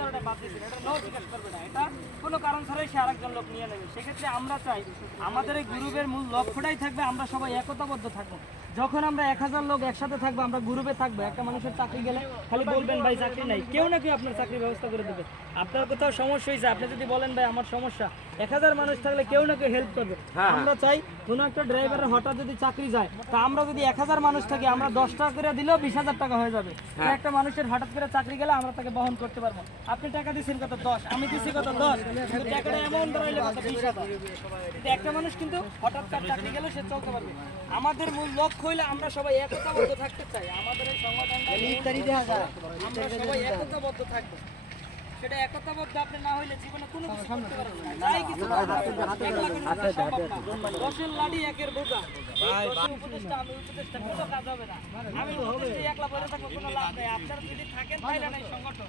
কারণে বাদ দিয়েছেন, এটা নো জিজ্ঞেস করবে না, এটা কোনো কারণ ছাড়াই সে আরেকজন লোক নিয়ে নেবে। সেক্ষেত্রে আমরা চাই আমাদের এই গ্রুপের মূল লক্ষ্যটাই থাকবে আমরা সবাই একতাবদ্ধ থাকবো। যখন আমরা 1000 লোক একসাথে থাকবো, আমরা গ্রুপে থাকবো, একটা মানুষের চাকরি গেলে খালি বলবেন ভাই চাকরি নাই, কেউ না কেউ আপনার চাকরির ব্যবস্থা করে দেবে। আপনার কোথাও সমস্যা হয়েছে, আপনি যদি বলেন ভাই আমার সমস্যা, 1000 মানুষ থাকলে কেউ না কেউ হেল্প করবে। আমরা চাই কোনো একটা ড্রাইভারের হঠাৎ যদি চাকরি যায়, তা আমরা যদি 1000 মানুষ থাকি, আমরা 10 টাকা করে দিলেও 20,000 টাকা হয়ে যাবে। একটা মানুষের হঠাৎ করে চাকরি গেলে আমরা তাকে বহন করতে পারবো। আপনি টাকা দিচ্ছেন কত 10, আমি দিচ্ছি কত 10, কিন্তু টাকাটা অ্যামাউন্ট ধরাইলে কত 20,000। কিন্তু একটা মানুষ কিন্তু হঠাৎ তার চাকরি গেলে সে চলতে পারবে। আমাদের মূল লক্ষ্য হইলে আমরা সবাই একতাবদ্ধ থাকতে চাই। আমাদের এই সংগঠনটা আমরা সবাই একতাবদ্ধ থাকবো। সেটা একতাবদ্ধ আপনি না হইলে জীবনে কোনো কিছু করতে পারবেন না। যাই কিছু দশের লাঠি একের বোঝা, উপদেশটা আমি উপদেশটা কোনো কাজ হবে না। আমি উপদেশটা একলা বলে থাকবো কোনো লাভ নেই। আপনারা যদি থাকেন তাইলে এই সংগঠন